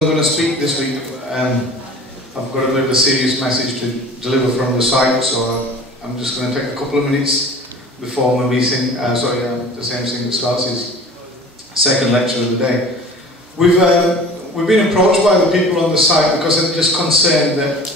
I'm going to speak this week. I've got a bit of a serious message to deliver from the site, so I'm just going to take a couple of minutes before my meeting. The same thing that starts his second lecture of the day. We've been approached by the people on the site because they're just concerned that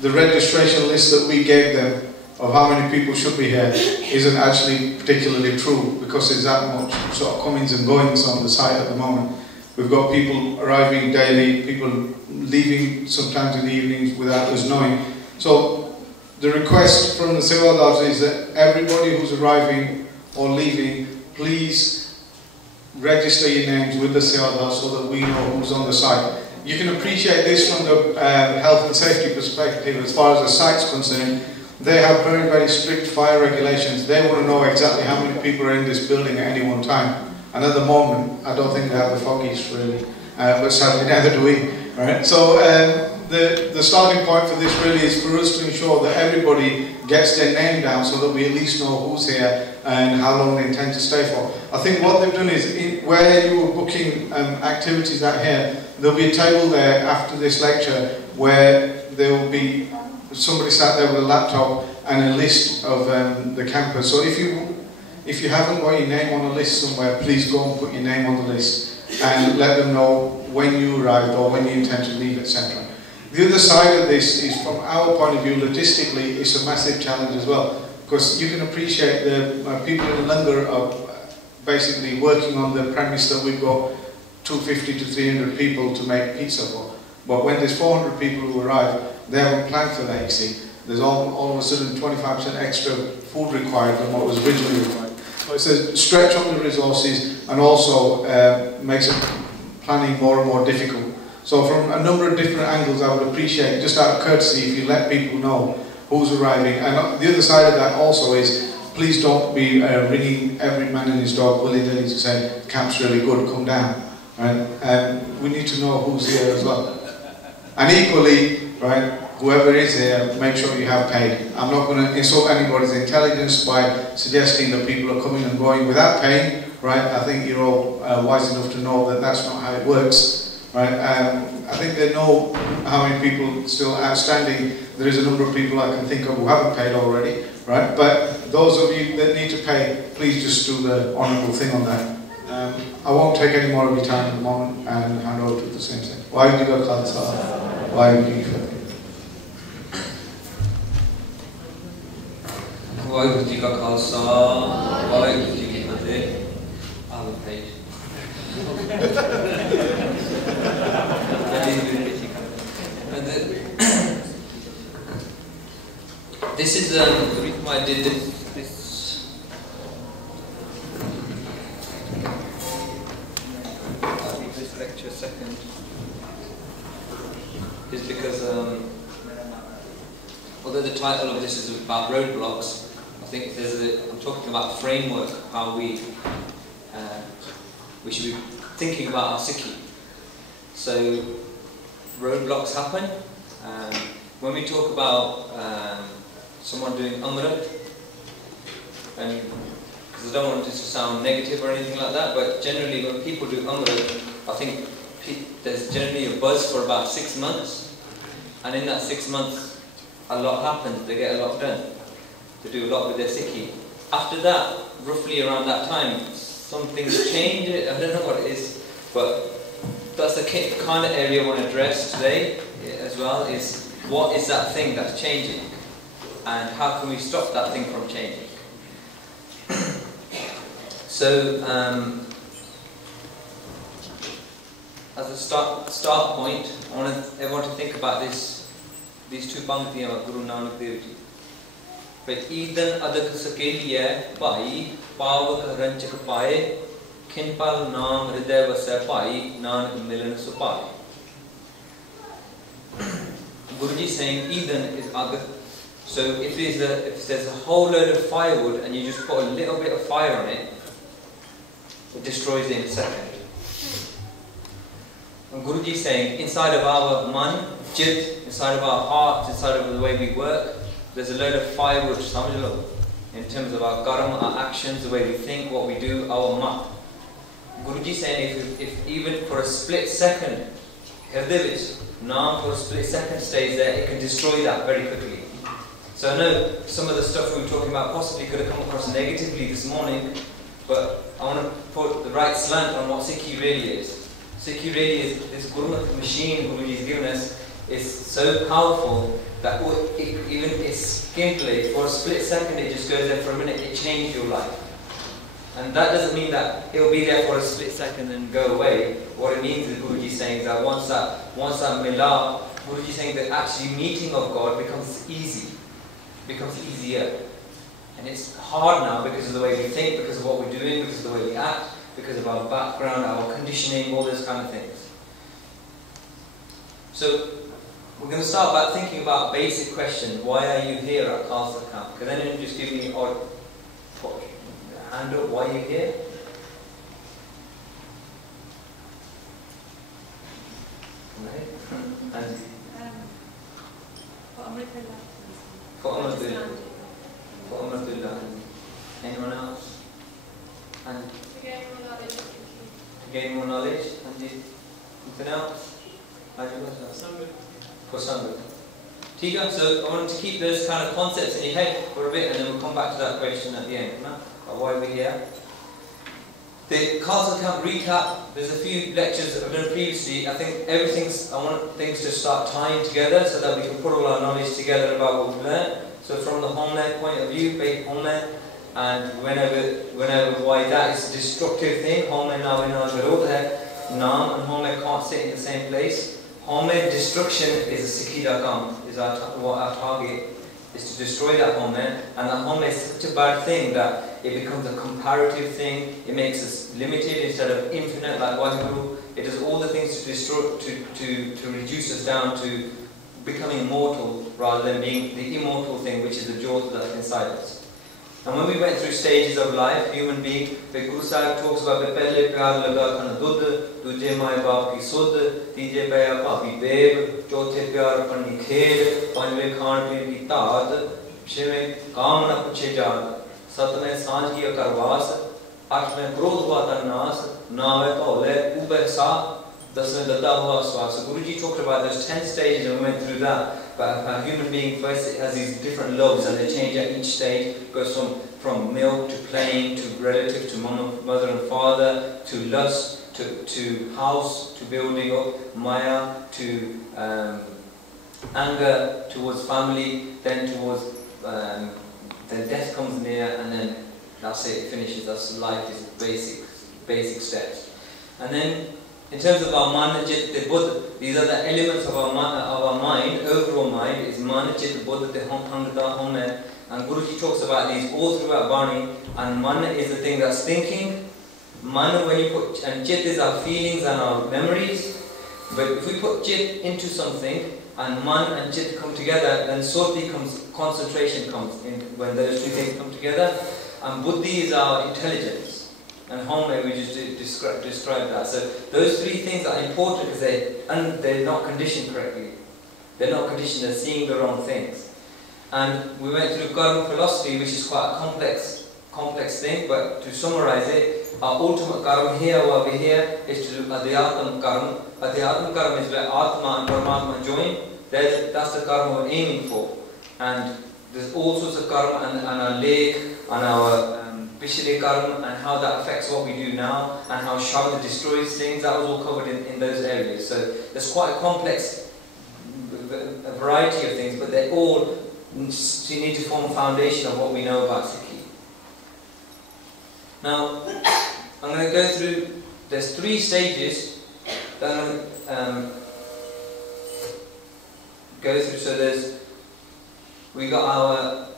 the registration list that we gave them of how many people should be here isn't actually particularly true, because there's that much sort of comings and goings on the site at the moment. We've got people arriving daily, people leaving sometimes in the evenings without us knowing. So the request from the Sewadaars is that everybody who's arriving or leaving, please register your names with the Sewadaars so that we know who's on the site. You can appreciate this from the health and safety perspective. As far as the site's concerned, they have very, very strict fire regulations. They want to know exactly how many people are in this building at any one time. And at the moment, I don't think they have the foggies really, but sadly neither do we. Right? So the starting point for this really is for us to ensure that everybody gets their name down so that we at least know who's here and how long they intend to stay for. I think what they've done is, where you were booking activities out here, there'll be a table there after this lecture where there will be somebody sat there with a laptop and a list of the campers. So if you haven't got your name on a list somewhere, please go and put your name on the list and let them know when you arrived or when you intend to leave, etc. The other side of this is, from our point of view, logistically, it's a massive challenge as well, because you can appreciate the people in Langar are basically working on the premise that we've got 250 to 300 people to make pizza for. But when there's 400 people who arrive, they haven't planned for that, you see. There's all of a sudden 25% extra food required than what was originally required. So it's a stretch on the resources, and also makes planning more and more difficult. So from a number of different angles, I would appreciate, just out of courtesy, if you let people know who's arriving. And the other side of that also is, please don't be ringing every man and his dog willy-nilly to say, camp's really good, come down. Right? We need to know who's here as well. And equally, right, whoever is here, make sure you have paid. I'm not going to insult anybody's intelligence by suggesting that people are coming and going without paying, right? I think you're all wise enough to know that that's not how it works, right? I think they know how many people still outstanding. There is a number of people I can think of who haven't paid already, right? But those of you that need to pay, please just do the honourable thing on that. I won't take any more of your time at the moment and hand over to the same thing. Waheguru Keertan, Waheguru Keertan. Waheguru Ji ka Khalsa, Waheguru Ji ki Fateh. I will pay. This is the reason why I did this lecture second is because although the title of this is about roadblocks, I think I'm talking about a framework, how we should be thinking about our Sikhi. So roadblocks happen. When we talk about someone doing Amrit, and because I don't want this to sound negative or anything like that, but generally when people do Amrit, I think there's generally a buzz for about 6 months, and in that 6 months a lot happens, they get a lot done, they do a lot with their Sikhi. After that, roughly around that time, some things change, I don't know what it is, but that's the kind of area I want to address today as well, is what is that thing that's changing, and how can we stop that thing from changing. So, as a start point, I want everyone to think about these two panktiyan of Guru Nanak Dev Ji. But Idan adak sakeliye Bhai pavak ranchak paye Kinpal naam hriday vasai Bhai Nanak milan supaye. Guruji saying Idan is agat. So if there's a whole load of firewood and you just put a little bit of fire on it, it destroys it in a second. And Guruji is saying, inside of our man, jit, inside of our hearts, inside of the way we work, there's a load of firewood, in terms of our karma, our actions, the way we think, what we do, our mat. Guruji is saying if even for a split second Hirde vich naam for a split second stays there, it can destroy that very quickly. So I know some of the stuff we were talking about possibly could have come across negatively this morning, but I want to put the right slant on what Sikhi really is. Sikhi really is this Gurmat machine Guruji has given us is so powerful that even its skin for a split second, it just goes there for a minute, it changed your life. And that doesn't mean that it will be there for a split second and go away. What it means is Guruji saying that once that milah, Guruji saying that actually meeting of God becomes easy, becomes easier. And it's hard now because of the way we think, because of what we're doing, because of the way we act, because of our background, our conditioning, all those kind of things. So we're going to start by thinking about a basic question. Why are you here at Khalsa camp? Can anyone just give me a hand up, why are you here? And for Amritullah. For Amritullah. Anyone else? And To gain more knowledge. to gain more knowledge. And anything else? For Sangha. Tika, so I want to keep those kind of concepts in your head for a bit, and then we'll come back to that question at the end. Why we're here. The Khalsa camp recap, there's a few lectures that I've done previously. I think I want things to start tying together so that we can put all our knowledge together about what we've learned. So from the homeland point of view, base homeland, and whenever why that is a destructive thing, homeland now we know Naam and homeland can't sit in the same place. Homeland destruction is a Sikhida kam, is our target, is to destroy that homeland, and that homeland is such a bad thing that it becomes a comparative thing, it makes us limited instead of infinite like Waheguru. It does all the things to destroy, to reduce us down to becoming mortal rather than being the immortal thing, which is the jewel that's inside us. And when we went through stages of life, human being, the Guru Sahib talks about the pehle pyar laga khana dudh, duje mai baap ki sudh, tije paya bhabi beb, chauthe pyar panni khed, panjve khaan peen ki taat, chhve kaam na puche jaat, satme sanj ki akarwas, आठवें क्रोध हुआ था नास, नावे तौले ऊपर सा, दसवें दद्दा हुआ स्वास. So Guruji talked about those 10 stages and we went through that. But a human being first it has these different loves and they change at each stage. It goes from milk to plain to relative to mother and father to lust to house to building up maya to anger towards family, then towards then death comes near, and then that's it, it finishes. That's life, is basic steps. And then in terms of our manajit, the Buddha, these are the elements of our mind, overall mind is manajit, the Buddha, the hangda, home. And Guruji talks about these all throughout Bani. And mana is the thing that's thinking. Mana, when you put, and chit is our feelings and our memories. But if we put chit into something, and man and chit come together, then soti comes, concentration comes in when those two things come together. And buddhi is our intelligence. And home we just describe that. So those three things are important because they're not conditioned correctly. They're not conditioned, they're seeing the wrong things. And we went through karma philosophy, which is quite a complex thing, but to summarize it, our ultimate karma here over here is to do adhyatma karma. Adhyatma karma is where Atma and Paramatma join. That's the karma we're aiming for. And there's all sorts of karma and our lake and our Pishale karma and how that affects what we do now and how Shabad destroys things. That was all covered in those areas. So there's quite a complex variety of things, but they all need to form a foundation of what we know about Sikhi. Now, I'm going to go through, there's 3 stages that I'm going to go through. So we got our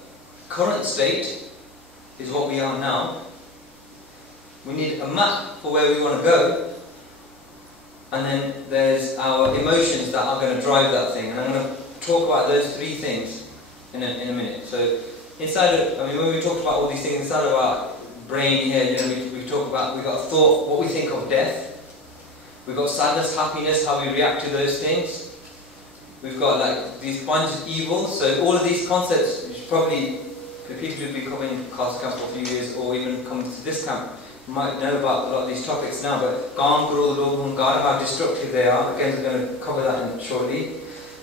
current state, is what we are now. We need a map for where we want to go, and then there's our emotions that are going to drive that thing. And I'm going to talk about those 3 things in a minute. So inside of, when we talked about all these things inside of our brain here, we talk about, we've got thought, what we think of death. We've got sadness, happiness, how we react to those things. We've got like these bunch of evils. So all of these concepts, which probably the people who've been coming to Khalsa camp for a few years or even coming to this camp, might know about a lot of these topics now, but Kaam, Krodh, Lobh, Ahankar, how destructive they are. Again, we're going to cover that shortly.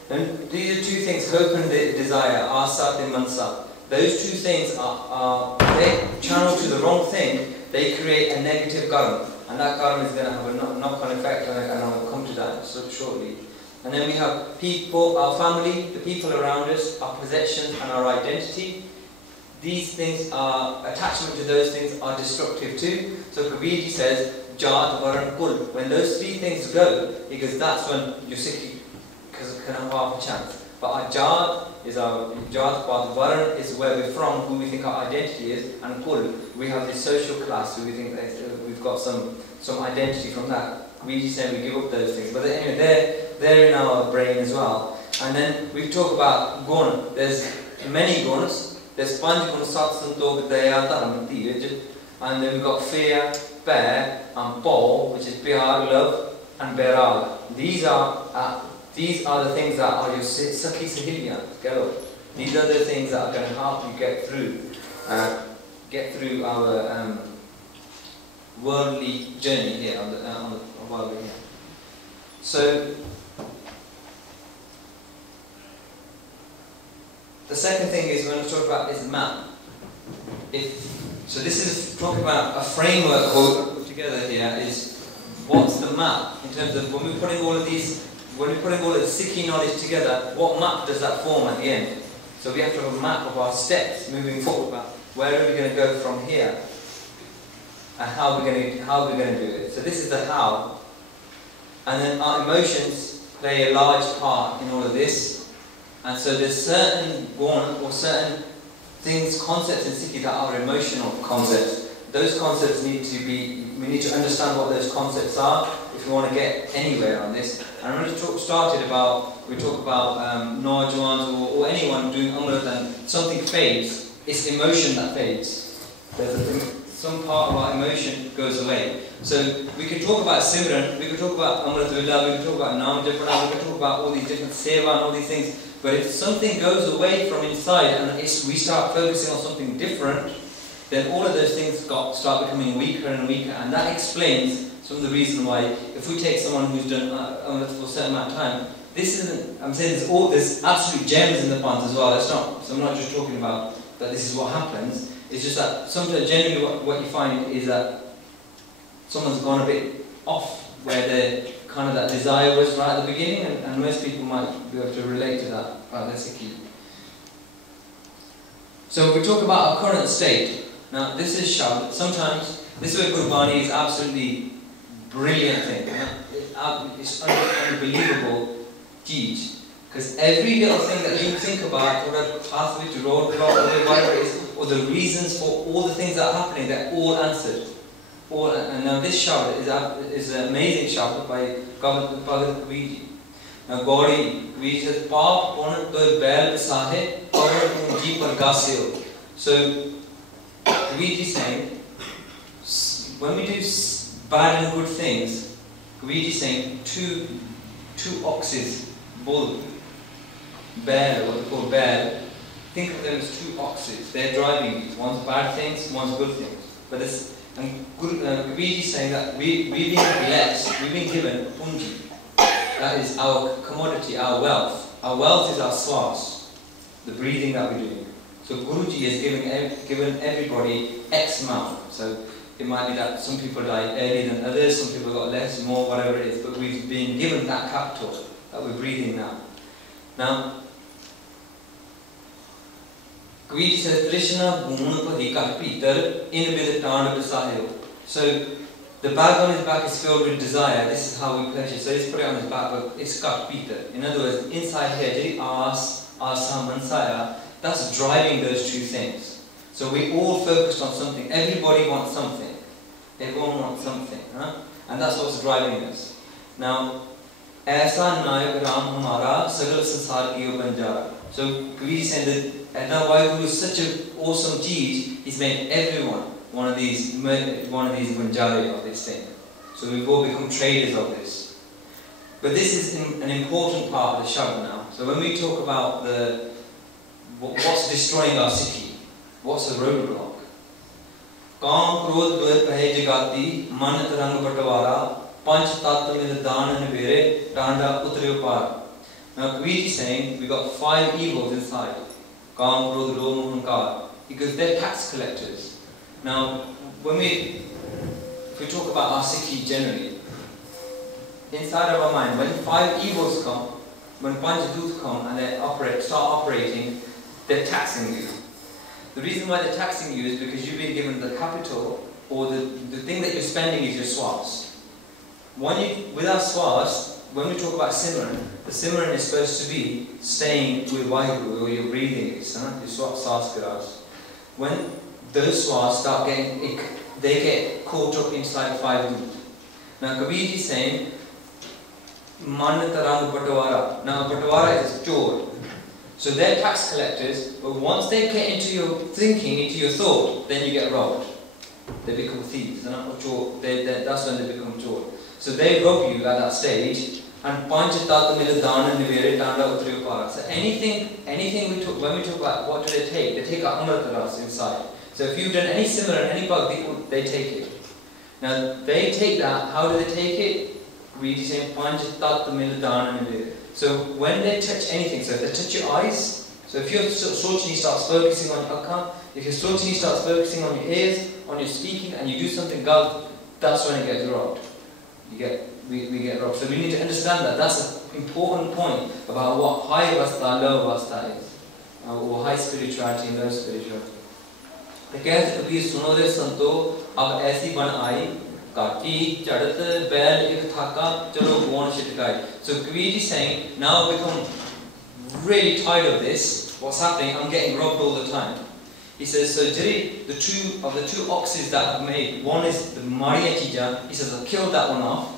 And these are two things, hope and desire, Asat and Mansa. Those two things they channel to the wrong thing, they create a negative karma. And that karma is going to have a knock-on effect, and I'll come to that shortly. And then we have people, our family, the people around us, our possessions and our identity. These things are, attachment to those things are destructive too. So Gurbir says, Jat, Varan, Kul. When those three things go, he goes, that's when your Sikhi can have half a chance. But our Jat is our Jat, Paath, Varan is where we're from, who we think our identity is, and Kul, we have this social class who we think that we've got some identity from that. We just say we give up those things. But anyway, they're in our brain as well. And then we talk about Guna. There's many Gunas. There's Panj Guna, Sat, Santokh, Daya, Dharam, Dheeraj. And then we've got fear, Pair, and Paul, which is Pyar, love, and Bairal. These are the things that are your Sakhi Sahiliyan. These are the things that are going to help you get through our worldly journey here on the world here. So the second thing is we're going to talk about is map. So this is talking about a framework put together here. Is what's the map in terms of when we're putting all of these. When we're putting all of the Sikhi knowledge together, what map does that form at the end? So we have to have a map of our steps moving forward. About where are we going to go from here, and how we're going to do it. So this is the how, and then our emotions play a large part in all of this. And so there's certain guna or certain things, concepts in Sikhi that are emotional concepts. Those concepts we need to understand what those concepts are if we want to get anywhere on this. And when we talk about Naujwans or anyone doing Amrit and something fades, it's emotion that fades. Some part of our emotion goes away. So we can talk about Simran, we can talk about Amrit Villa, we can talk about Nam Japana, we can talk about all these different Seva and all these things. But if something goes away from inside and we start focusing on something different, then all of those things start becoming weaker and weaker, and that explains some of the reason why, if we take someone who's done Amrit for a certain amount of time, this isn't, I'm saying there's absolute gems in the Paath as well, so I'm not just talking about that this is what happens, it's just that sometimes generally what you find is that someone's gone a bit off where the kind of that desire was right at the beginning, and most people might be able to relate to that, that's the key. So we talk about our current state. Now this is Shabad. Sometimes, this is where Gurbani is absolutely brilliant thing. It's unbelievable teach. Because every little thing that you think about, or that pathway to roadblock, or whatever it is, or the reasons for all the things that are happening, they're all answered. And now this Shabad is an amazing Shabad by Gurbir. Now Gurbir says, Paap Pon Toy Bel Sahe Pawan Jeevan Gaseo. So Gurbir is saying, when we do bad and good things, Gurbir is saying two oxes, bull, bear, what they call bear, think of them as two oxes. They're driving these. One's bad things, one's good things. But this, and Gurbir is saying that we've been blessed, we've been given punji. That is our commodity, our wealth. Our wealth is our swas, the breathing that we're doing. So Guruji is given everybody X amount. So it might be that some people die earlier than others, some people got less, more, whatever it is. But we've been given that capital that we're breathing now. Now, Gurbir says, Krishna Guna Padika Peter in with the Tana Basayo. So the bag on his back is filled with desire. This is how we purchase. So he's put it on his back, but it's got Peter. In other words, inside here, Asa, Mansaya, that's driving those two things. So we all focused on something. Everybody wants something. Everyone wants something. And that's what's driving us. Now, Aisa Nayak Ram Hamara Sagal Sansar Kiyo Banjara. So Gurbir is saying that now Waheguru is such an awesome teach, he's made everyone one of these Banjari of this thing. So we've all become traders of this. But this is an important part of the Shabad now. So when we talk about what's destroying our city, what's a roadblock? काम क्रोध द्वे पहे जगाती मन तरंग बटवारा पंच तत्व में दान निवेरे टांडा उतरे पार. Now Kabir is saying we got 5 evils inside. Kam, Krodh, Lobh, Moh, Ahankar. Because they're tax collectors. Now, if we talk about our Sikhi generally, inside of our mind, when 5 evils come, when Panchadut come and they start operating, they're taxing you. The reason why they're taxing you is because you've been given the capital, or the thing that you're spending is your swas. Without swas, when we talk about Simran, the Simran is supposed to be staying with Waheguru, or you're breathing, your swas. When those swas start getting, they get caught up inside 5 dut. Now Kabir is saying, Man Tarang Patawara. Now Patawara is a chore. So they're tax collectors, but once they get into your thinking, into your thought, then you get robbed. They become thieves. They're not chore. That's when they become chore. So they rob you at that stage. And Panchatat Miladana Nivere Tanda Utriyopara. So anything when we talk about what do they take? They take our Amritaras inside. So if you've done any similar, any bug, they take it. Now they take that, how do they take it? Read is saying Panchatat Miladana Nivere. So when they touch anything, so if they touch your eyes, so if your Sochini starts focusing on your Akkam, if your Sochini starts focusing on your ears, on your speaking, and you do something galt, that's when it gets robbed. We get robbed. So we need to understand that. That's an important point about what high avastha, low avastha is. Or high spirituality and low spirituality. The कहते कबीर सुनो दे संतो अब ऐसी बन आई काटी चढ़त बैल एक थाका चलो गोन छिटकाई. So Kabir is saying, now I've become really tired of this. What's happening? I'm getting robbed all the time. He says, so the two oxes that I've made, one is the Mariya Chija. He says, I've killed that one off.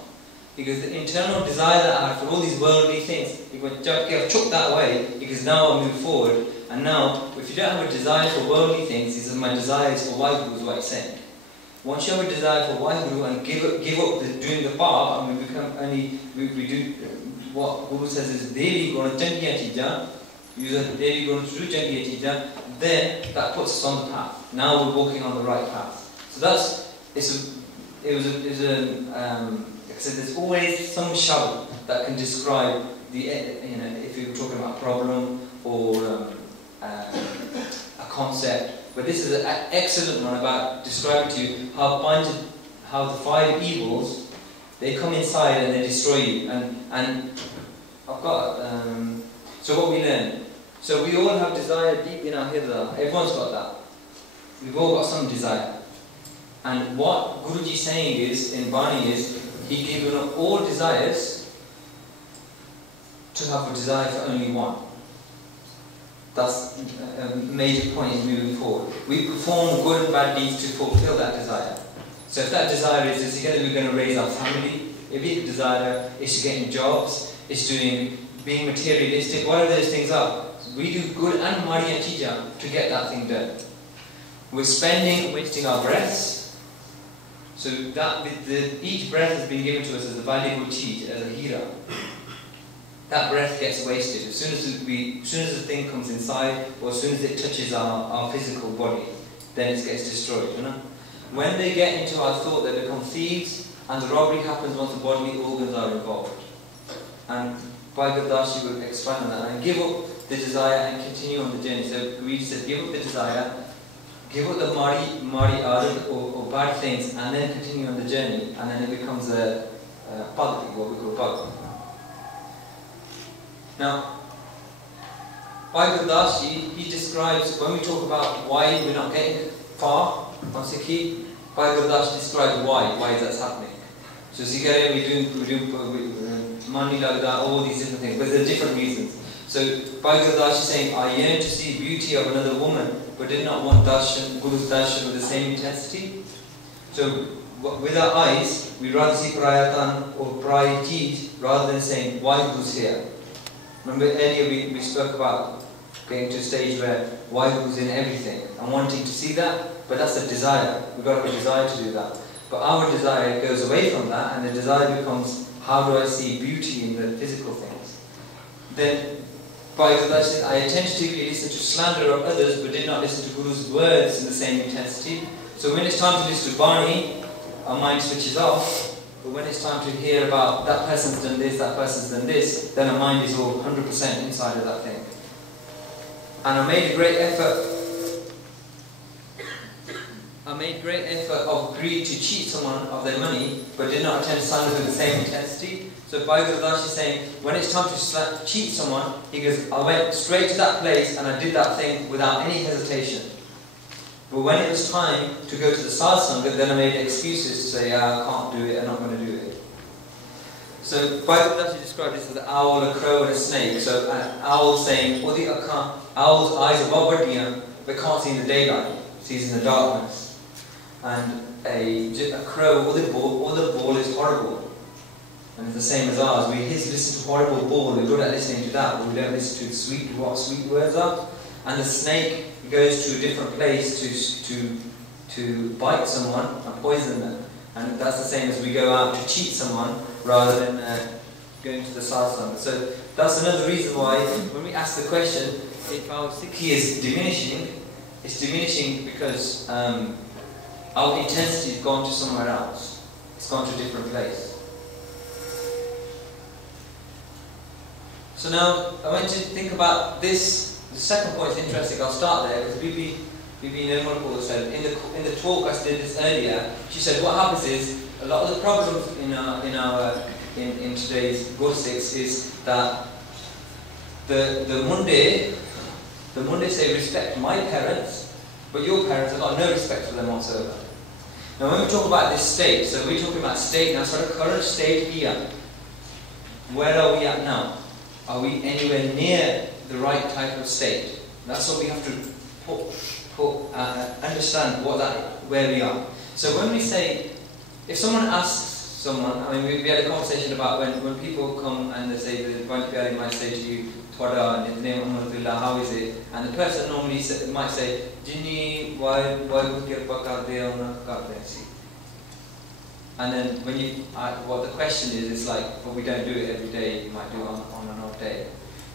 Because the internal desire that I have for all these worldly things, I've chucked that away, because now I move forward. And now, if you don't have a desire for worldly things, he says, my desire is for Waheguru, is what he's saying. Once you have a desire for Waheguru and give up doing the path, and we become we do what Guru says is daily going to changiya chija, daily going to do changiya chija, then that puts us on the path. Now we're walking on the right path. So so there's always some shabad that can describe if you're talking about a problem or a concept. But this is an excellent one about describing to you how the 5 evils, they come inside and they destroy you. And I've got so what we learn. So we all have desire deep in our hidra. Everyone's got that. We've all got some desire. And what Guruji is saying is in Bani is, he gave up all desires to have a desire for only one. That's a major point in moving forward. We perform good and bad deeds to fulfill that desire. So if that desire is together we're going to raise our family, if the desire is to get jobs, is being materialistic, whatever those things are, we do good and Mariya Chija to get that thing done. We're wasting our breaths. So that each breath has been given to us as a valuable cheat, as a hira. That breath gets wasted. As soon as the thing comes inside, or as soon as it touches our physical body, then it gets destroyed. When they get into our thought, they become thieves, and the robbery happens once the bodily organs are involved. And Bhai Gurdashi will expand on that and give up the desire and continue on the journey. So we said, give up the desire, give up the mari or bad things, and then continue on the journey, and then it becomes a Paath, what we call Paath. Now, Bhai Gurdashi, he describes, when we talk about why we're not getting far on Sikhi, Bhai Gurdashi describes why is that happening. So Sikhi, we do money like that, all these different things, but there are different reasons. So Bhai Gurdashi is saying, I yearn to see beauty of another woman, but did not want darshan, Guru's darshan with the same intensity. So with our eyes, we rather see prayatan or prayajit rather than saying, why Guru's here? Remember earlier we spoke about getting to a stage where Waheguru's in everything and wanting to see that, but that's a desire. We've got to have a desire to do that. But our desire goes away from that, and the desire becomes, how do I see beauty in the physical things? Then Bhai Gurdashi says, I attentively listened to slander of others, but did not listen to Guru's words in the same intensity. So when it's time to listen to Bani, our mind switches off. But when it's time to hear about that person's done this, that person's done this, then our mind is all 100% inside of that thing. And I made a great effort. Of greed to cheat someone of their money, but did not attend Sunday with the same intensity. So Bhai Gurdash is saying, when it's time to cheat someone, he goes, I went straight to that place and I did that thing without any hesitation. But when it was time to go to the satsang, then I made excuses to say, I can't do it, I'm not going to do it. So Bhai Gurdash described this as an owl, a crow and a snake. So an owl saying, owl's eyes are bobberdian, but can't see in the daylight, sees in the darkness. And a crow, all the ball is horrible. And it's the same as ours. We listen to horrible ball, we're good at listening to that, but we don't listen to what sweet words are. And the snake goes to a different place to bite someone and poison them. And that's the same as we go out to cheat someone rather than going to the satsang. So that's another reason why when we ask the question, if our sikhi is diminishing, it's diminishing because our intensity has gone to somewhere else. It's gone to a different place. So now I want you to think about this. The second point is interesting. I'll start there because Bibi Nirmolak Heera said in the talk I did this earlier. She said what happens is a lot of the problems in today's Gursikhs is that the Munde say respect my parents, but your parents have got no respect for them whatsoever. Now when we talk about this state, so we're talking about state now, sort of current state here. Where are we at now? Are we anywhere near the right type of state? That's what we have to understand where we are. So when we say, if someone asks someone, I mean we had a conversation about when people come and they say, the Bhai Pyari might say to you, Thoda, Anantvir, how is it? And the person normally might say, Jinni, Waheguru Kirpa Karde Auna Karde Si. And then when what the question is, it's like, but we don't do it every day, you might do it on an odd day.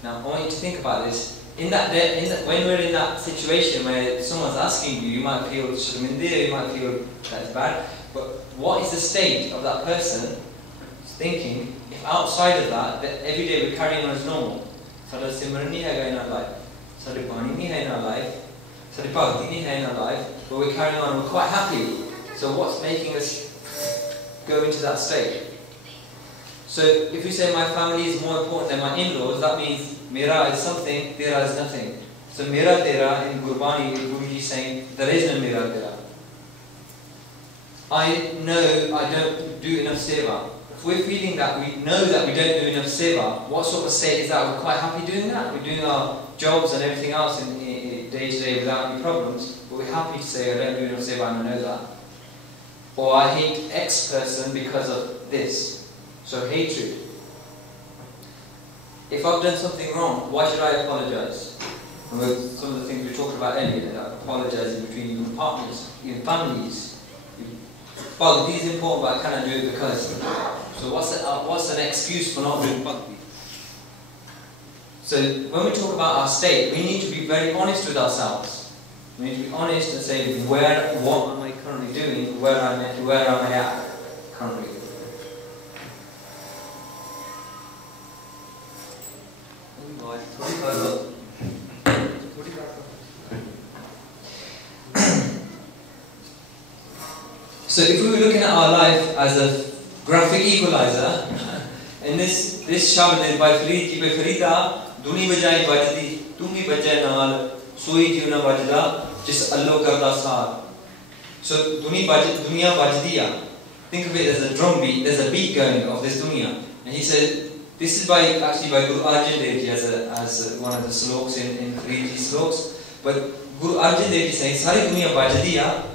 Now I want you to think about this. When we're in that situation where someone's asking you, you might feel Sharmindir, you might feel that's bad, but what is the state of that person thinking if outside of that every day we're carrying on as normal? Sada simran nahi hai in our life, sada bani nahi hai in our life, sada bhakti nahi hai in our life, but we're carrying on, we're quite happy. So what's making us go into that state? So if you say my family is more important than my in-laws, that means Mera is something, Tera is nothing. So Mera Tera in Gurbani, Guruji is saying there is no Mera Tera. I know I don't do enough seva. If we're feeling that we know that we don't do enough seva, what sort of state is that? We're quite happy doing that. We're doing our jobs and everything else in day to day without any problems, but we're happy to say I don't do enough seva and I know that. Or I hate X person because of this. So hatred. If I've done something wrong, why should I apologize? And with some of the things we talked about earlier, that apologizing between your partners, your families. Bhakti is important, but I cannot do it because. So what's an excuse for not doing bhakti? So when we talk about our state, we need to be very honest with ourselves. We need to be honest and say, what am I currently doing? Where am I at currently? So if we were looking at our life as a graphic equalizer, in this Shabad is by Farida, Duni bajai bajdi, Tumi bajai naal, Soi jivna bajda, Jis Allo karda saar. So Dunya bajdiya. Think of it as a drum beat, there's a beat going of this dunya. And he said, this is actually by Guru Arjan Dev Ji as one of the sloks in Faridi sloks. But Guru Arjan Dev Ji is saying, Sari dunya bajdiya,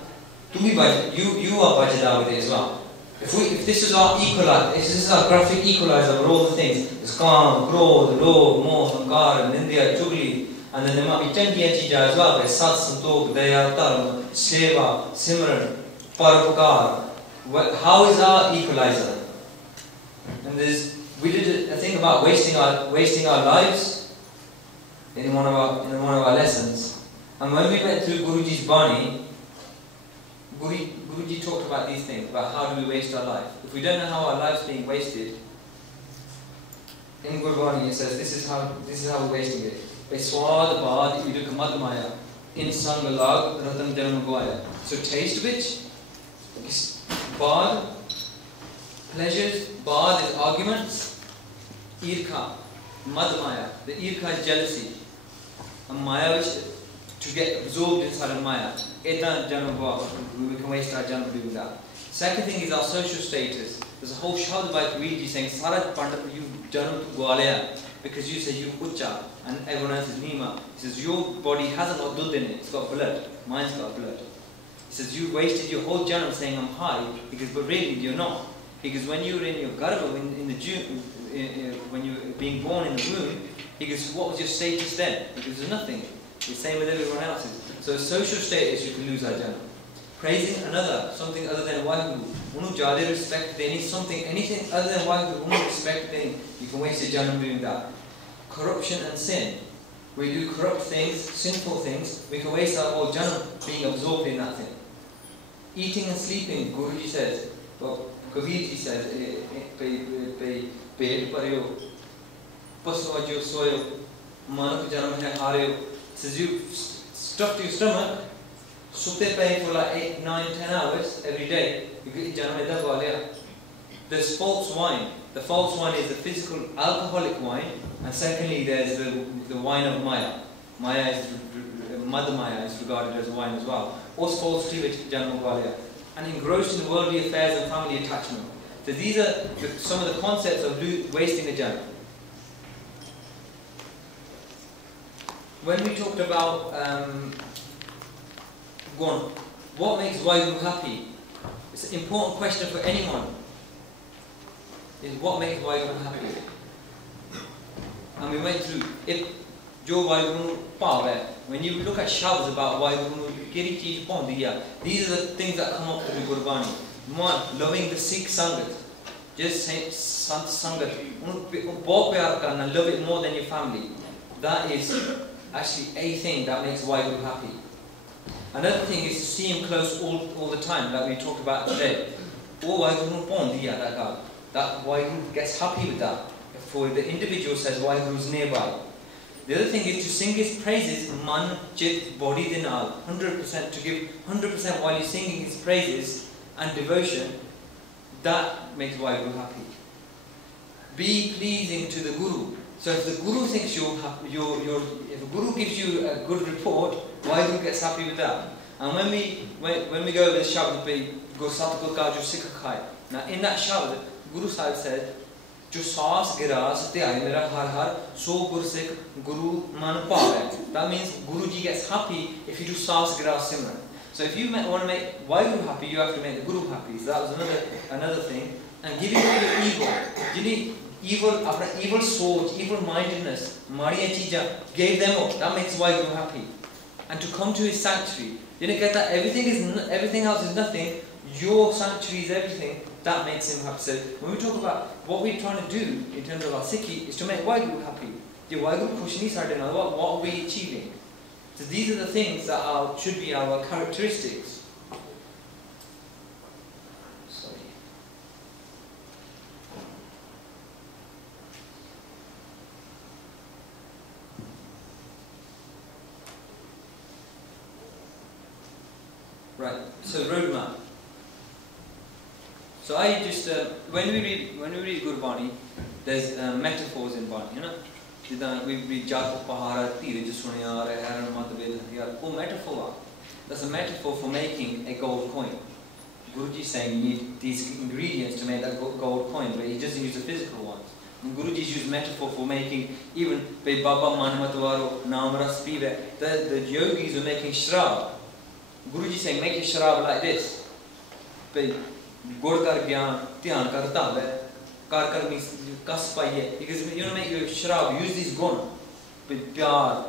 you are bajda with it as well. If this is our equalizer, if this is our graphic equalizer of all the things, it's Kam, Krodh, Lobh, Moh, Ahankar, Nindya, Chugli, and then there might be 10 chijas as well, like Sat, Santokh, Daya, Dharma, Seva, Simran, Parupakar. How is our equalizer? And we did a thing about wasting our lives in one of our lessons. And when we went through Guruji's Bani, Guruji talked about these things, about how do we waste our life. If we don't know how our life's being wasted, in Gurbani it says this is how we're wasting it. Swad baad iduk madmaya insang lag ratan janam gaya. So taste which baad pleasures, baad is arguments, irka madmaya. The irka is jealousy, and maya which to get absorbed inside of maya. We can waste our janam doing that. Second thing is our social status. There's a whole Shabad by Guruji saying, Sara Pandit, you janam to Gwalaya, because you say you Ucha and everyone else is Nima. He says, your body hasn't got dud in it, it's got blood. Mine's got blood. He says, you wasted your whole janam saying I'm high, because but really you're not. Because when you were in your garba, when you were being born in the womb, he goes, what was your status then? Because there's nothing. The same with everyone else's. So social status, you can lose our janam. Praising another, something other than Waheguru. Unu jade respect deni, anything other than Waheguru, unu respect deni. You can waste your janam doing that. Corruption and sin. We do corrupt things, sinful things, we can waste our whole janam being absorbed in that thing. Eating and sleeping, Guruji says, well, Kaviji says, Ped paryo, pasvajo soyo, manuk janam hai haryo. Says you stuffed your stomach, sute pay for like 8, 9, 10 hours every day. There's false wine. The false wine is the physical alcoholic wine, and secondly there's the wine of Maya. Maya is Mother Maya is regarded as wine as well. Os false and engrossed in worldly affairs and family attachment. So these are some of the concepts of wasting a janam. When we talked about what makes Waheguru happy? It's an important question for anyone. Is what makes Waheguru happy? And we went through it. Jo Waheguru Paath. When you look at Shabad about Waheguru, these are the things that come up through Gurbani. One, loving the Sikh Sangat. Just say Sant Sangat. Love it more than your family. That is actually a thing that makes Waheguru happy. Another thing is to see him close all the time, like we talked about today. That Waheguru gets happy with that. For the individual says Waheguru is nearby. The other thing is to sing his praises, man, chit, body, dinal, 100%, to give 100% while you're singing his praises and devotion. That makes Waheguru happy. Be pleasing to the Guru. So if the Guru thinks if the Guru gives you a good report, Waheguru gets happy with that. And when we go over the Shabad, now in that Shabad, Guru Sahib said, Jo saas giras te aaye mera har har so gur sikh Guru man paave. That means Guruji gets happy if you do saas giras simran. So if you want to make Waheguru happy, you have to make the Guru happy. So that was another thing. And giving up your evil. You need evil soul, evil mindedness, Mariya Chija, gave them up. That makes Waheguru happy. And to come to his sanctuary. You know, get that everything else is nothing. Your sanctuary is everything. That makes him happy. So when we talk about what we're trying to do in terms of our Sikhi is to make Waheguru happy. What are we achieving? So these are the things that should be our characteristics. Sorry. Right. So roadmap. So I just when we read Gurbani, there's metaphors in Bani, you know. We read Jagpal, metaphor. That's a metaphor for making a gold coin. Guruji is saying you need these ingredients to make that gold coin, but he doesn't use the physical ones. And Guruji's used metaphor for making even Baba Manamatwaro, Namras Pive. The yogis were making shrab. Guruji is saying make a shrab like this. Gor kar gyan, dhyan karta hai, kar kar means kas paiye. Because you want to make your shrab, use these gun, with pyar,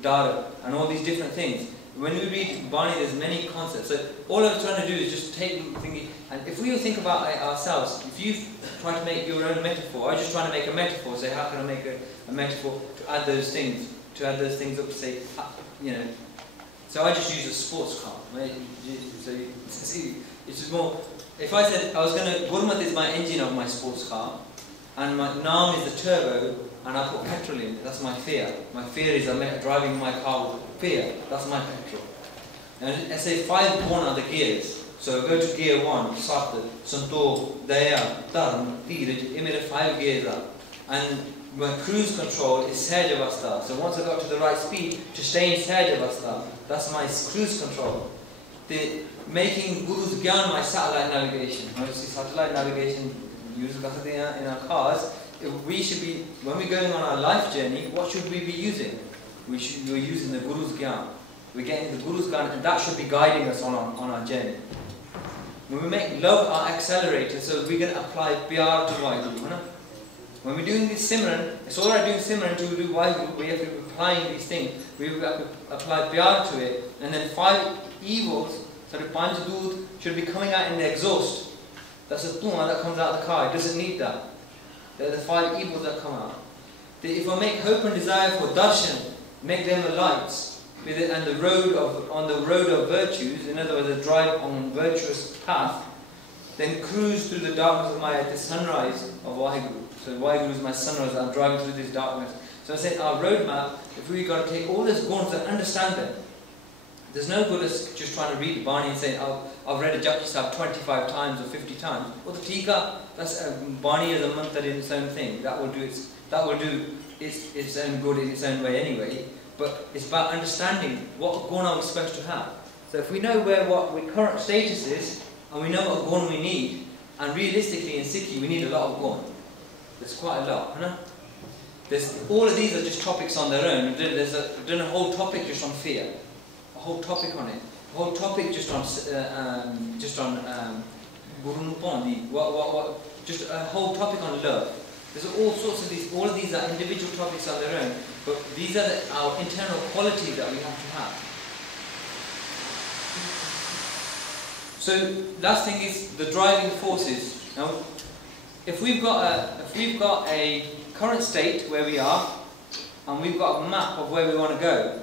dar, and all these different things. When we read Bani, there's many concepts. So all I'm trying to do is just take thinking, and if we think about ourselves, if you try to make your own metaphor, I'm just trying to make a metaphor. Say, how can I make a metaphor to add those things up? Say, you know, So I just use a sports car. So it's more, if I said I was going to, Gurmat is my engine of my sports car, and my Naam is the turbo, and I put petrol in, that's my fear. My fear is I'm driving my car with fear, that's my petrol. And I say 5 are the gears. So I go to gear 1, Sat, Santo, Daya, Tarn, Tiraj, I 5 gears up. And my cruise control is Sahaj Avastha. So once I got to the right speed, to stay in Sahaj Avastha, that's my cruise control. The making Guru's Gyan my satellite navigation. Obviously satellite navigation used in our cars. We should be, when we're going on our life journey, what should we be using? We're using the Guru's Gyan. We're getting the Guru's Gyan, and that should be guiding us on our journey. When we make love our accelerator, so we're going to apply Pyar to Waheguru. When we're doing this Simran, it's all right doing Simran to do Waheguru, we have to be applying these things. We have to apply Pyar to it, and then 5 evils, so the Panj Doodh should be coming out in the exhaust. That's a Tuan that comes out of the car, it doesn't need that. They're the 5 evils that come out. If I make hope and desire for darshan, make them the lights, and the road on the road of virtues, in other words, a drive on virtuous path, then cruise through the darkness of my at the sunrise of Waheguru. So Waheguru is my sunrise, I'm driving through this darkness. So I said our roadmap, if we got to take all these guns and understand them, there's no good as just trying to read the Bani and say, oh, I've read a Japji Sahib 25 times or 50 times. Well, the Tika, that's Bani is a mantra in its own thing. That will do its own good in its own way anyway. But it's about understanding what gun are we supposed to have. So if we know what our current status is, and we know what gun we need, and realistically in Sikhi we need a lot of gun. There's quite a lot, all of these are just topics on their own. We've done a whole topic just on fear, a whole topic on it, a whole topic just on Guru Nupondi, just a whole topic on love. There's all sorts of these, all of these are individual topics on their own, but these are our internal qualities that we have to have. So last thing is the driving forces. Now, if we've got a current state where we are, and we've got a map of where we want to go,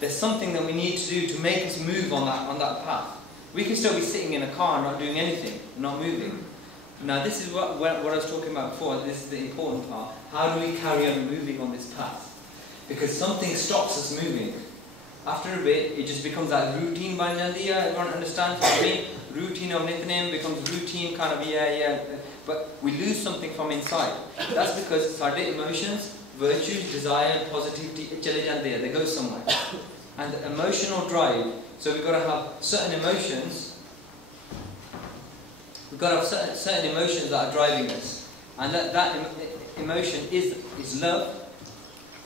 there's something that we need to do to make us move on that path. We can still be sitting in a car not doing anything, not moving. Now this is what I was talking about before, this is the important part. How do we carry on moving on this path? Because something stops us moving. After a bit, it just becomes that routine by Nandiya, everyone understands what I mean? Routine of Nithanim becomes routine kind of, but we lose something from inside. That's because our emotions, virtues, desire, positivity, they go somewhere. And the emotional drive, so we've got to have certain emotions. We've got to have certain emotions that are driving us. And that emotion is love,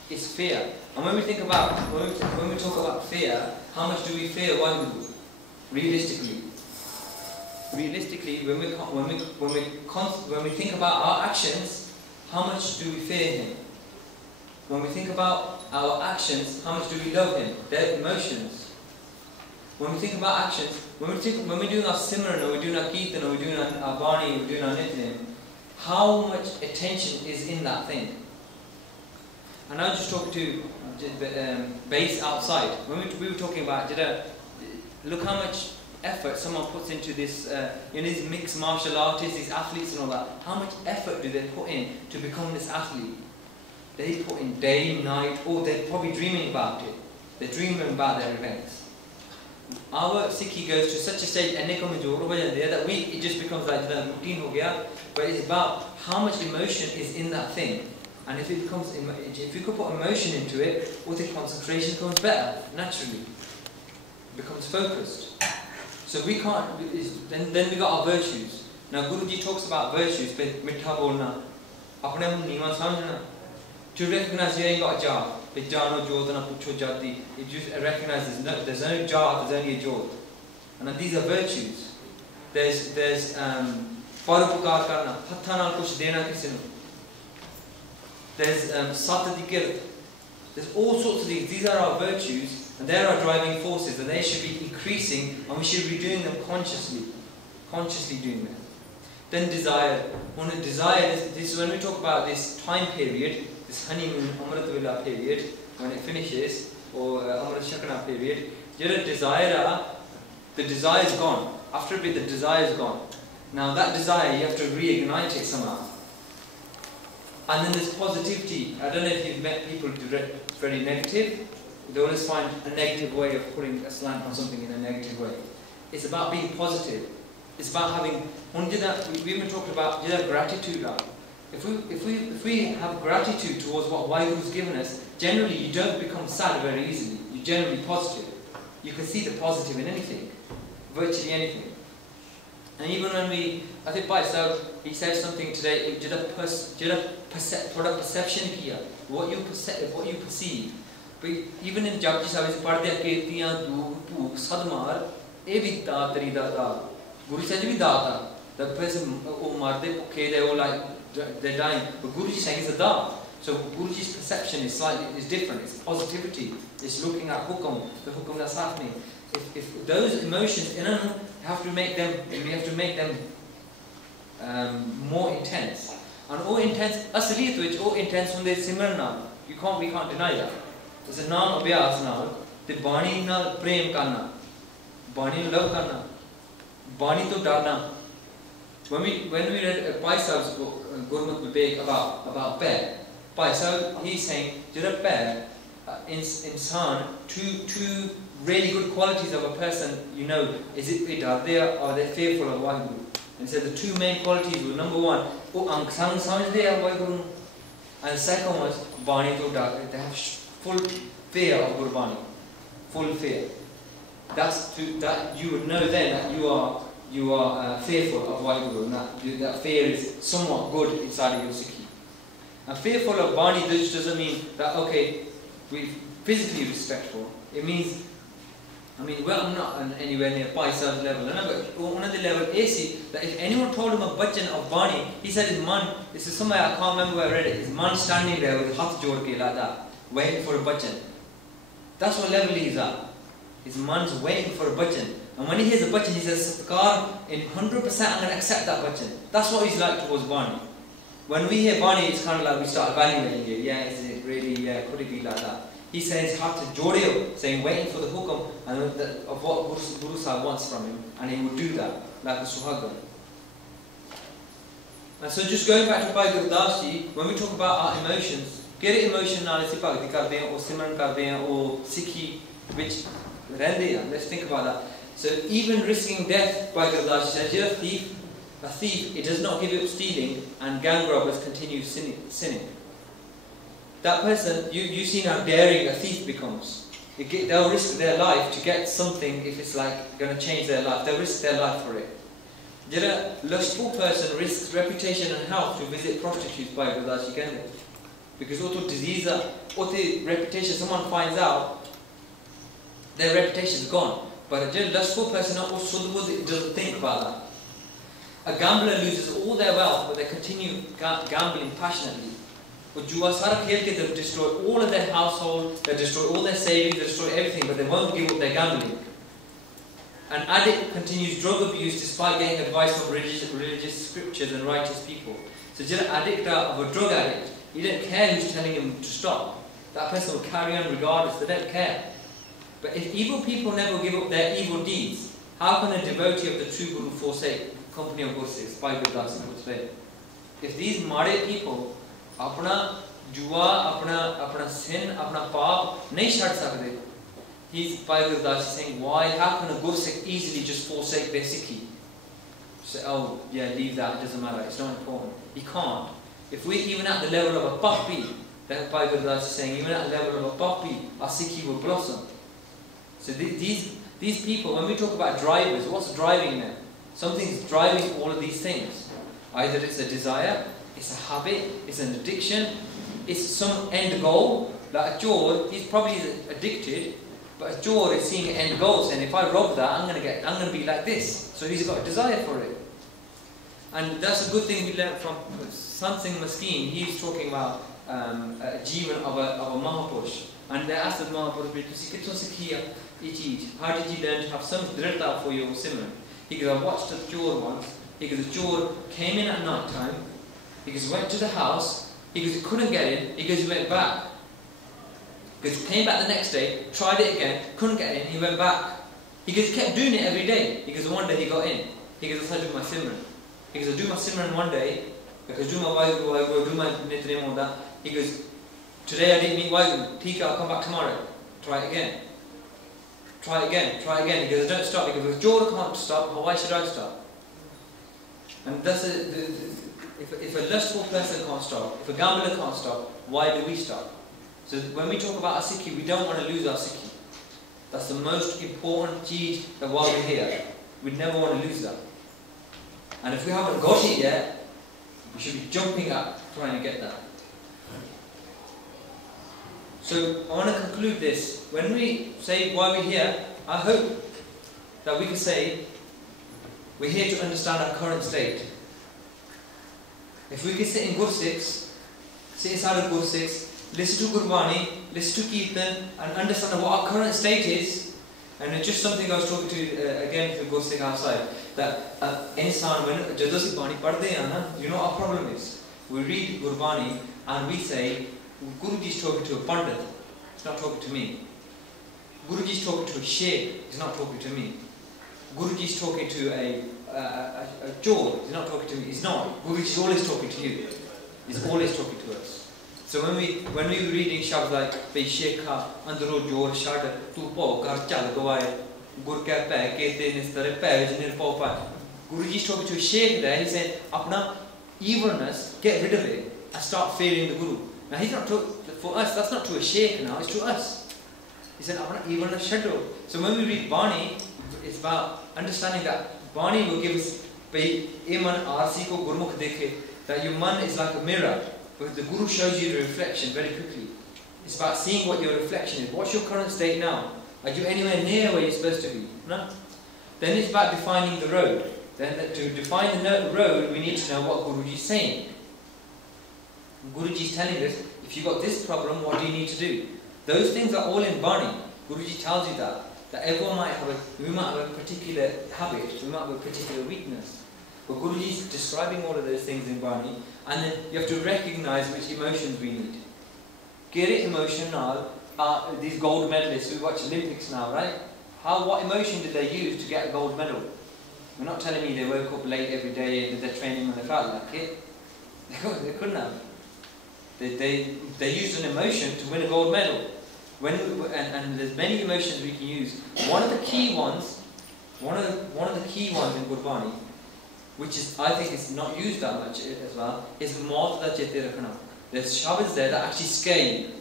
is fear. And when we think about, when we talk about fear, how much do we fear Waheguru? Realistically. Realistically, when we think about our actions, how much do we fear Him? When we think about our actions, how much do we love Him? They're emotions. When we think about actions, when we're doing our Simran, or we're doing our Keertan, or we're doing our Bani, or we're doing our Nithanim, how much attention is in that thing? And I was just talking to base outside. When we were talking about, look how much effort someone puts into this, these mixed martial artists, these athletes and all that. How much effort do they put in to become this athlete? They put in day, night, or they're probably dreaming about it. They're dreaming about their events. Our Sikhi goes to such a stage that it just becomes like routine ho gaya, but it's about how much emotion is in that thing. And if you could put emotion into it, the concentration becomes better, naturally. It becomes focused. So we can't, then we got our virtues. Now Guruji talks about virtues, mitha bolna, apne mun niwa samjhna. To recognize you ain't got a jar. It just recognizes there's no jar, there's only a jod. And these are virtues. There's parupakar karna, hatha nal kuch dena kisi nu. There's satadikir. There's all sorts of these. These are our virtues, and they're our driving forces, and they should be increasing, and we should be doing them consciously doing them. Then desire. When we desire, this is when we talk about this time period, this honeymoon Amrit Vela period, when it finishes, or Amrit Shakana period, Jada desire, the desire is gone. After a bit, the desire is gone. Now that desire, you have to reignite it somehow. And then there's positivity. I don't know if you've met people who are very negative. They always find a negative way of putting a slant on something in a negative way. It's about being positive. It's about having, we even talked about gratitude. If we have gratitude towards what Waheguru's given us, generally you don't become sad very easily. You're generally positive. You can see the positive in anything, virtually anything. And even when I think Bhai, so he said something today, perception here, what you perceive. But even in Jagpal Sahib, Apardeep, Keertan, Sadmar, Evi Tatari Data, Guru said to be Data. The person who Marde, okay, they're all like, they're dying. But Guruji saying is a Da. So Guruji's perception is different. It's positivity. It's looking at hukum, the hukum that's happening. If those emotions, we have to make them more intense. And all intense, asli which all intense when they simran we can't deny that. It's a non abhyas now. The bani na prem karna, bani love karna, bani to darna. When we read Bhai Sahib's book, Gurmat Vivek about Pair, Bhai Sahib, he's saying, Jira Pair, insan, two really good qualities of a person, is it Davinder or they're fearful of Waheguru. And so the two main qualities were, number one, and the second was, Bani to Davinder, they have full fear of Gurbani, full fear. That you would know then that you are fearful of Waheguru, and that fear is somewhat good inside of your Sikhi. And fearful of Bani doesn't mean that, okay, we're physically respectful. It means, well, I'm not anywhere near Bhai Sahib's level, but one of the level AC, that if anyone told him a bachan of Bani, he said his man, this is somewhere, I can't remember where I read it, his man standing there with hath jod ke like that, waiting for a bachan. That's what level he is at. His man's waiting for a bachan. And when he hears a bachan, he says, Sattkar, in 100% I'm going to accept that bachan. That's what he's like towards Bani. When we hear Bani, it's kind of like we start evaluating it. Yeah, is it really, could it be like that? He says, have to jodeo, saying, waiting for the hukum and of what Guru Sahib wants from him. And he would do that, like the Suhagan. And so just going back to Bhai Gurdas ji, when we talk about our emotions, kere emotion naal isi bhagti karde hain, or simran karde hain, or Sikhi, which Randhir, let's think about that. So even risking death, Bhai Gurdas ji says, you're a thief, it does not give up stealing, and gang robbers continue sinning. That person, you've seen how daring a thief becomes. They'll risk their life to get something if it's like going to change their life. They'll risk their life for it. A lustful person risks reputation and health to visit prostitutes by Gurdas ji. Because auto disease, auto reputation, someone finds out, their reputation is gone. But a lustful person doesn't think about that. A gambler loses all their wealth, but they continue gambling passionately. They destroy all of their household, they destroy all their savings, they destroy everything, but they won't give up their gambling. An addict continues drug abuse despite getting advice from religious scriptures and righteous people. So just an addict of a drug addict, he doesn't care who's telling him to stop. That person will carry on regardless, they don't care. But if evil people never give up their evil deeds, how can a devotee of the true Guru forsake the company of Gursikhs? Bhai Gurdas puts there. If these made people apna jua, apna sin, apna paap nahi chhad sakde, he's Bhai Gurdas saying, why? How can a Gursikh easily just forsake their Sikhi? Say, oh yeah, leave that, it doesn't matter, it's not important. He can't. If we even at the level of a puppy, then Bhai Gurdas is saying, even at the level of a puppy, our Sikhi will blossom. So these people, when we talk about drivers, what's driving them? Something's driving all of these things. Either it's a desire, it's a habit, it's an addiction, it's some end goal. Like a chore, he's probably addicted, but a chore is seeing an end goal, saying if I rob that, I'm going to be like this. So he's got a desire for it. And that's a good thing we learned from something Maskeen. He's talking about a Jeevan of a Mahapurush. And they asked the Mahapurush, how did you learn to have some dhrita for your simran? He goes, I watched a chore once. He goes, the chore came in at night time. He goes, went to the house. He goes, he couldn't get in. He goes, he went back. Because he came back the next day, tried it again, couldn't get in, he went back. He goes, he kept doing it every day. He goes, one day he got in. He goes, I do my Simran. He goes, I do my Simran one day, because do my Waheguru, do my Nitrim, all that. He goes, today I didn't meet Waheguru, Tika, I'll come back tomorrow. Try it again. Try it again, try it again. He goes, don't stop. He goes, if Jorah can't stop, why should I stop? And that's if a lustful person can't stop, if a gambler can't stop, why do we stop? So when we talk about our Sikhi, we don't want to lose our Sikhi. That's the most important cheez that while we're here, we never want to lose that. And if we haven't got it yet, we should be jumping up trying to get that. So I want to conclude this. When we say why we're here, I hope that we can say we're here to understand our current state. If we can sit in Gur 6, sit inside of Gur 6, listen to Gurbani, listen to Keertan, and understand what our current state is. And it's just something I was talking to again to Gur 6 outside, that insan when jadon se Bani padhde hain na, you know our problem is. We read Gurbani and we say, Guruji is talking to a Pandit, he's not talking to me. Guruji is talking to a Sheikh, he's not talking to me. Guruji is talking to a Jor, he's not talking to me. He's not. Guruji is always talking to you. He's always talking to us. So when we were reading Shabad like Bhai Sheikha, Andro Jor Shad, Tu Po, Gar Chal Gawai, Gur Ka Peh, Keertanis Tare Peh, Jinir Po Pa. Guruji is talking to a Sheikh there, he's saying, Apna evilness, get rid of it and start fearing the Guru. Now he's not talking, for us, that's not to a Sheikh now, it's to us. He said, Apna evilness shadow. So when we read Bani, it's about understanding that Bani will give us Iman Arsi ko Gurmukh dekhe, that your man is like a mirror, but the Guru shows you the reflection very quickly. It's about seeing what your reflection is. What's your current state now? Are you anywhere near where you're supposed to be? No? Then it's about defining the road. Then to define the road, we need to know what Guruji is saying. Guruji is telling us, if you've got this problem, what do you need to do? Those things are all in Bani. Guruji tells you that everyone might have we might have a particular habit, we might have a particular weakness. But Guruji is describing all of those things in Bani, and then you have to recognize which emotions we need. Kere emotion now, these gold medalists, we watch Olympics now, right? What emotion did they use to get a gold medal? We're not telling me they woke up late every day and did their training when they felt like it. They couldn't have. They used an emotion to win a gold medal. And there's many emotions we can use. One of the key ones in Gurbani, which is I think is not used that much as well, is Maut da Chete Rakhna. There's shabads there that actually scare you.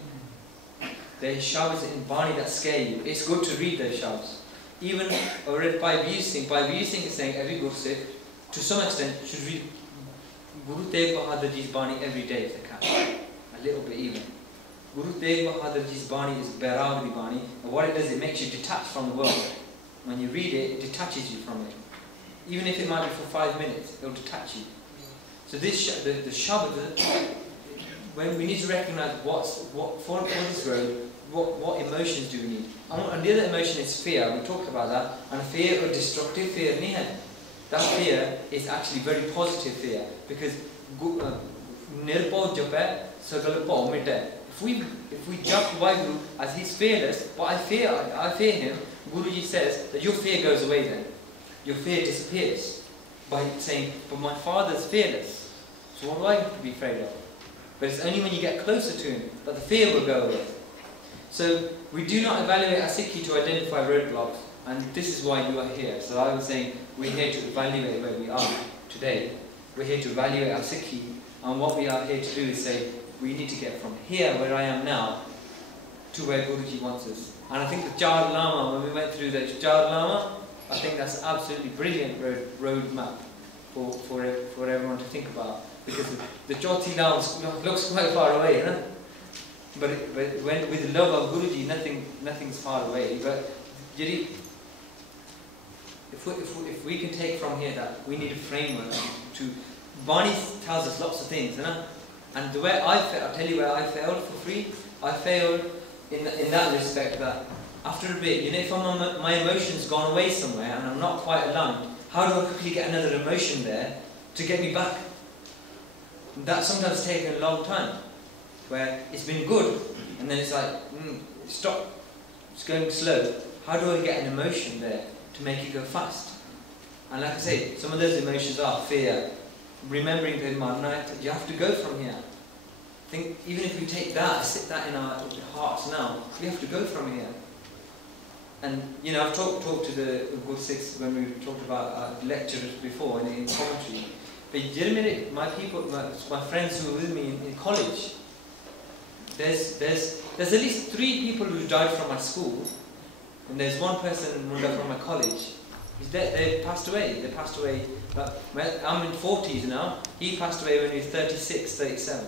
There's shabads in Bani that scare you. It's good to read those shabads. Even I read Bhai Singh. Bhai Singh is saying every Gursikh, to some extent, should read Guru Tegh Bahadur Ji's Bani every day if they can. A little bit even. Guru Tegh Bahadur Ji's Bani is Bairagri Bani, and what it does, it makes you detached from the world. When you read it, it detaches you from it. Even if it might be for 5 minutes, it will detach you. So this the Shabad, when we need to recognize for this road, what emotions do we need? And the other emotion is fear. We talked about that. And fear or destructive fear, that fear is actually very positive fear, because Nirpo Jape Sagalpo Mite. If we jump Waheguru as he's fearless, but I fear him, Guruji says that your fear goes away then. Your fear disappears by saying, but my father's fearless, so what do I have to be afraid of? But it's only when you get closer to him that the fear will go away. So we do not evaluate our Sikhi to identify roadblocks, and this is why you are here. So I was saying we're here to evaluate where we are today. We're here to evaluate our Sikhi, and what we are here to do is say, we need to get from here, where I am now, to where Guruji wants us. And I think the Char Lama, when we went through the Char Lama, I think that's an absolutely brilliant road map for everyone to think about. Because the Chauthi Lama looks quite far away, huh? But when with the love of Guruji, nothing's far away. But if we can take from here that we need a framework to Bani tells us lots of things, huh? And the way I'll tell you where I failed for free. I failed in that respect that after a bit, if my emotion's gone away somewhere and I'm not quite aligned, how do I quickly get another emotion there to get me back? That sometimes taken a long time, where it's been good, and then it's like, stop, it's going slow. How do I get an emotion there to make it go fast? And like I say, some of those emotions are fear, remembering the night, you have to go from here. I think even if we take that, sit that in our hearts now, we have to go from here. And you know, I've talked to the Gursikhs when we talked about lectures before in commentary. But generally, my friends who were with me in college, there's at least 3 people who died from my school, and there's 1 person who died from my college. They passed away. They passed away. I'm in 40s now. He passed away when he was 36, 37.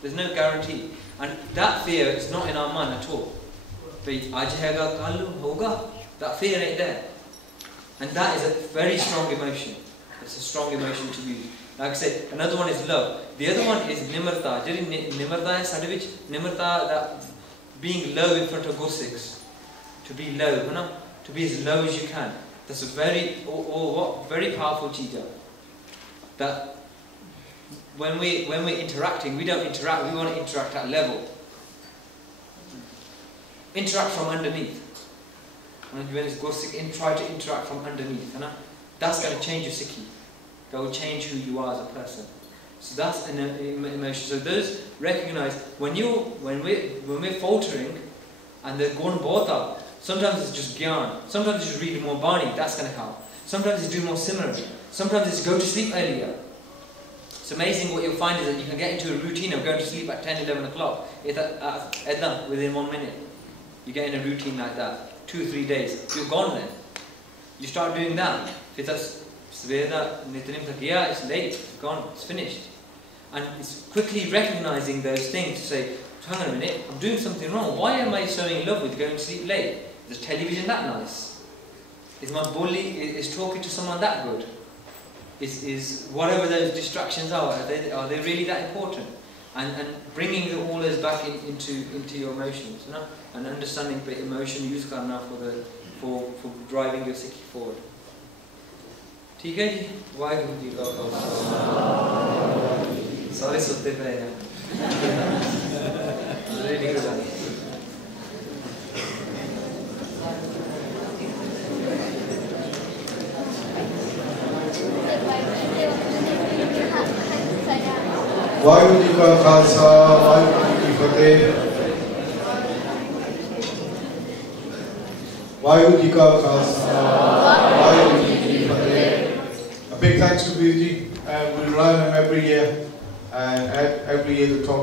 There's no guarantee. And that fear is not in our mind at all. That fear ain't there. And that is a very strong emotion. It's a strong emotion to use. Like I said, another one is love. The other one is nimarta. Nimarta is nimarta, that being low in front of Gursikhs. To be low, to be as low as you can. That's a very powerful chija. That when we're interacting, we don't interact, we want to interact at level. Interact from underneath. When it's Gursikh, try to interact from underneath. That's going to change your Sikhi. That will change who you are as a person. So that's an emotion. So those recognize when we're faltering and they're going bota. Sometimes it's just gyan. Sometimes it's just reading more bani. That's going to help. Sometimes it's doing more simran. Sometimes it's go to sleep earlier. It's amazing what you'll find is that you can get into a routine of going to sleep at 10, 11 o'clock. Within 1 minute. You get in a routine like that. 2 or 3 days. You're gone then. You start doing that. It's late, it's gone, it's finished. And it's quickly recognizing those things to say, hang on a minute, I'm doing something wrong. Why am I so in love with going to sleep late? Is the television that nice? Is my bully, is talking to someone that good? Is whatever those distractions are they really that important? And bringing all those back into your emotions, and understanding the emotion use karna for driving your Sikhi forward. ठीक है जी, वाहेगुरु जी का खालसा, सारे सुनते पे हैं, really good. Waheguru ji का खालसा, वाहेगुरु जी की फतेह, वाहेगुरु जी का खालसा, वाहेगुरु जी की फतेह. Big thanks to Gurbir. We rely on him every year, and every year the talk.